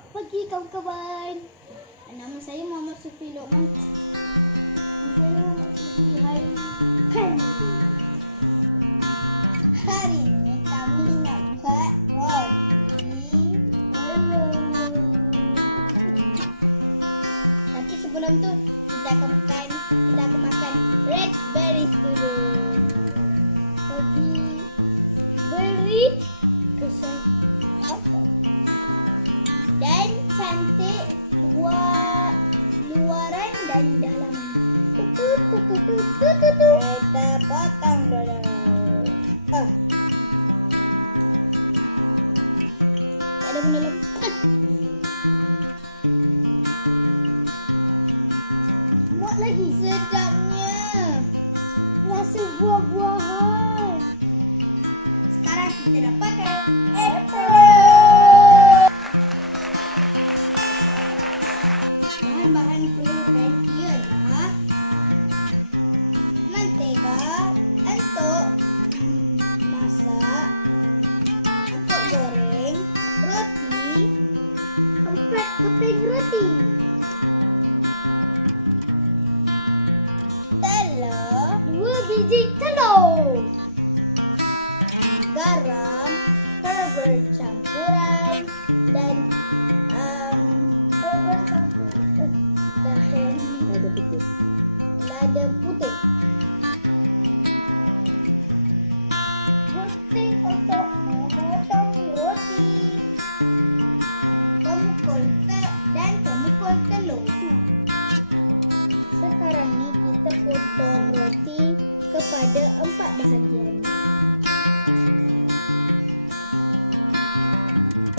Selamat pagi kawan-kawan. Nama saya Muhammad Sufi Luqman. Saya Muhammad Sufi Haikal. Hari ini kami nak buat roti telur. Tapi sebelum tu kita akan makan red berries dulu. Bagi beri kesan apa? Dan cantik luaran dan dalaman. Kita potong dulu. Ada benda dalam. Muat lagi. Sedapnya. Rasa buah-buahan. Sekarang kita dah pakai apple. Bahan-bahan perlukan ialah mentega untuk masak, untuk goreng, roti, 4 keping roti, telur, 2 biji telur, garam, herba campuran dan lada putih. Gunting untuk memotong roti, pemukul dan pemukul telur. Sekarang ni kita potong roti kepada 4 bahagian.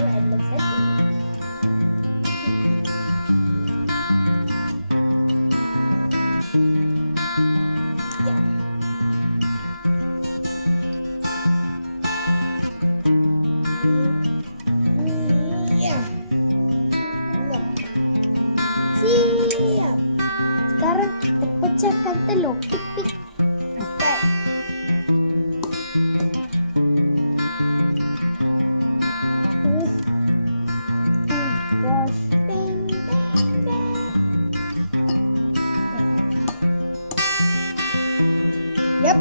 Ada satu. Siap. Sekarang kita pecahkan telur. Pik-pik. Empat. Gosh. Yep.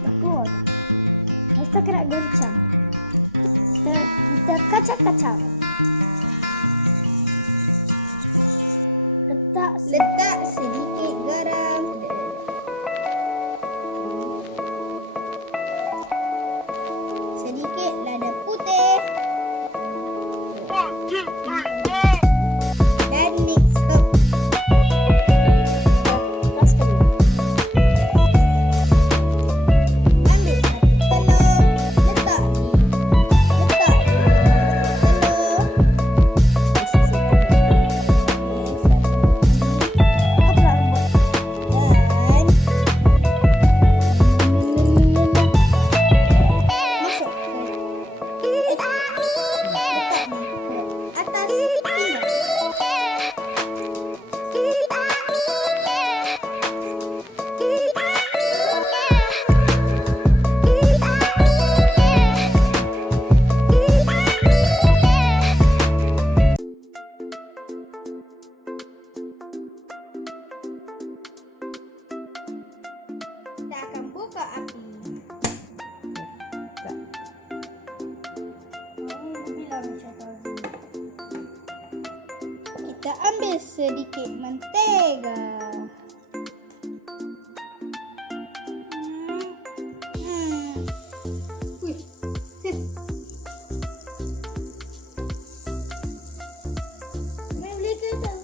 Bagus. Kita kena goncang. Kita kacang-kacang. Letak sedikit garam. Sedikit lada putih. Dan mix up. Kita ambil sedikit mentega. Boleh ke tak?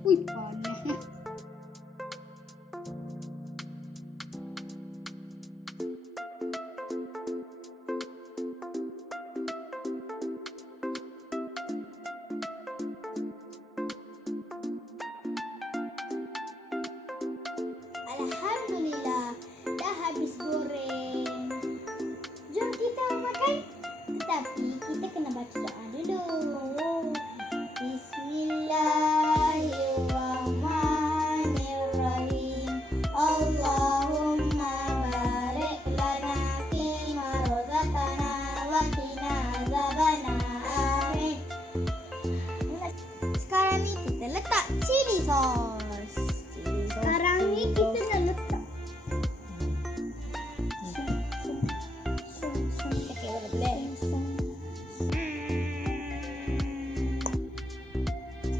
Wih, panas. Alhamdulillah, dah habis goreng. Jom kita makan. Tetapi kita kena baca doa dulu. Bismillahirrahmanirrahim. Allahumma barik lana fima razaqtana wa qina azabannar. Amin. Sekarang ni kita letak chili sauce. Sekarang ni kita dah letak.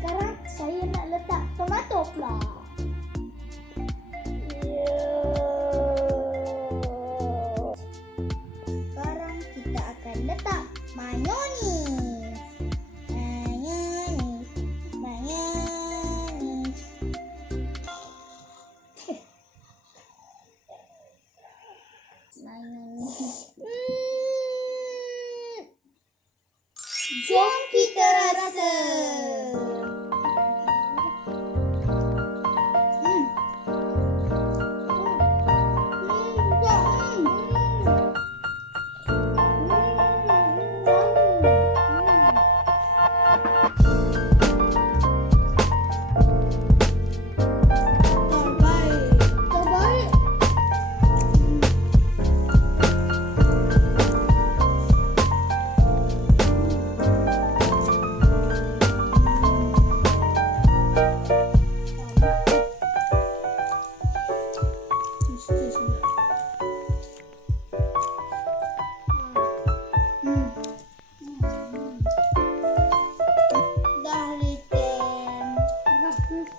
Sekarang saya nak letak tomato pula. Sekarang kita akan letak mayonis. Jom kita rasa.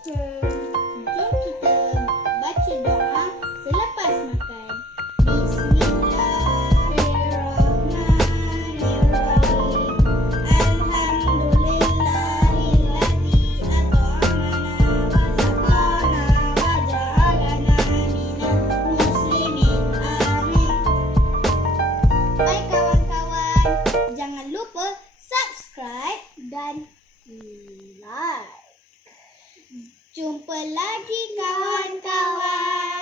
Jom kita baca doa selepas makan. Bismillahirrahmanirrahim. Alhamdulillahilladzi at'amana wa saqana wa ja'alana minal muslimin. Amin. Baik kawan-kawan, jangan lupa subscribe dan like. Jumpa lagi kawan-kawan.